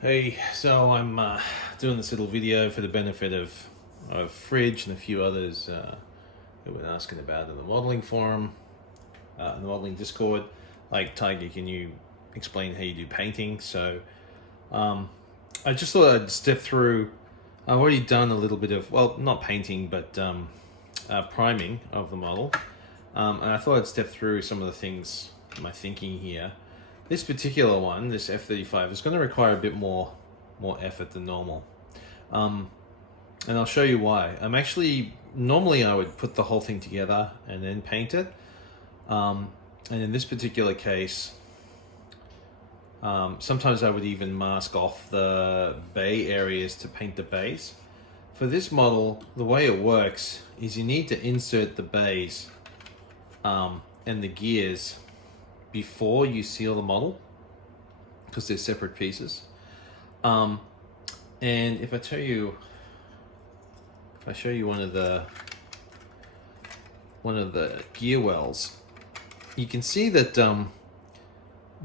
Hey, so I'm doing this little video for the benefit of Fridge and a few others who've been asking about in the modeling forum, in the modeling Discord. Like, Tiger, can you explain how you do painting? So I just thought I'd step through. I've already done a little bit of, well, not painting, but priming of the model. And I thought I'd step through some of the things, my thinking here. This particular one, this F-35, is going to require a bit more effort than normal. And I'll show you why. Normally I would put the whole thing together and then paint it. And in this particular case, sometimes I would even mask off the bay areas to paint the bays. For this model, the way it works is you need to insert the bays and the gears before you seal the model, because they're separate pieces. And if I show you one of the gear wells, you can see that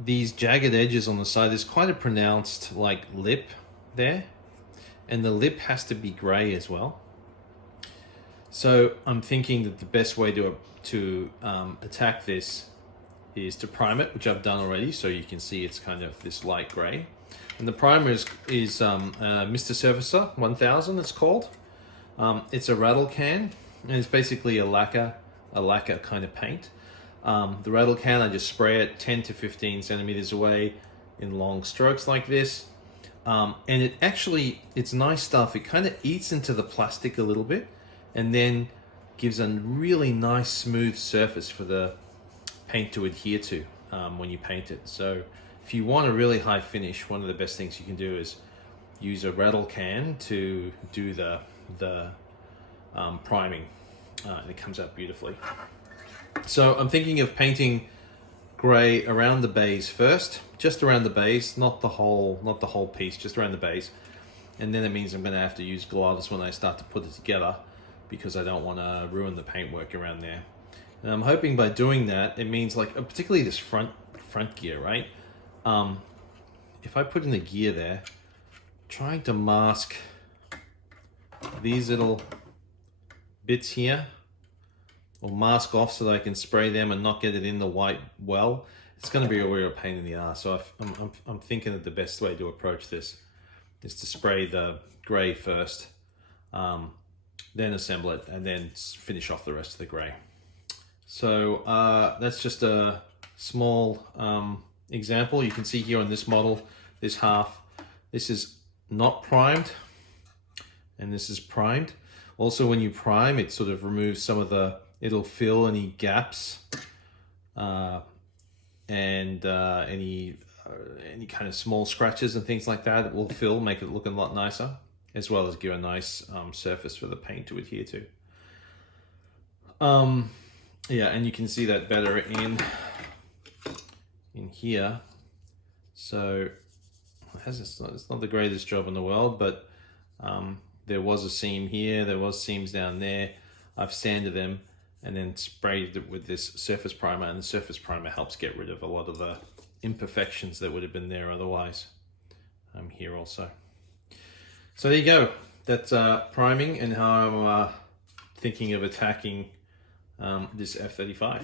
these jagged edges on the side, there's quite a pronounced like lip there, and the lip has to be gray as well. So I'm thinking that the best way to attack this is to prime it, which I've done already, so you can see it's kind of this light gray. And the primer is Mr. Surfacer 1000, it's called. It's a rattle can, and it's basically a lacquer kind of paint. The rattle can, I just spray it 10 to 15 centimeters away in long strokes like this. And it's nice stuff. It kind of eats into the plastic a little bit, and then gives a really nice smooth surface for the paint to adhere to when you paint it. So if you want a really high finish, one of the best things you can do is use a rattle can to do the priming, and it comes out beautifully. So I'm thinking of painting gray around the bays first, just around the bays, not the whole piece, just around the bays. And then it means I'm going to have to use globs when I start to put it together, because I don't want to ruin the paintwork around there. And I'm hoping by doing that, it means like, particularly this front gear, right? If I put in a gear there, trying to mask these little bits here, or mask off so that I can spray them and not get it in the white well, it's going to be a real pain in the ass. So I'm thinking that the best way to approach this is to spray the gray first, then assemble it, and then finish off the rest of the gray. So that's just a small example. You can see here on this model, this half, this is not primed, and this is primed. Also, when you prime, it sort of removes it'll fill any gaps and any kind of small scratches and things like that. It will fill, make it look a lot nicer, as well as give a nice surface for the paint to adhere to. Yeah, and you can see that better in here. So it's not the greatest job in the world, but there was a seam here, there was seams down there. I've sanded them and then sprayed it with this surface primer, and the surface primer helps get rid of a lot of the imperfections that would have been there otherwise. Here also. So there you go. That's priming and how I'm thinking of attacking this F-35.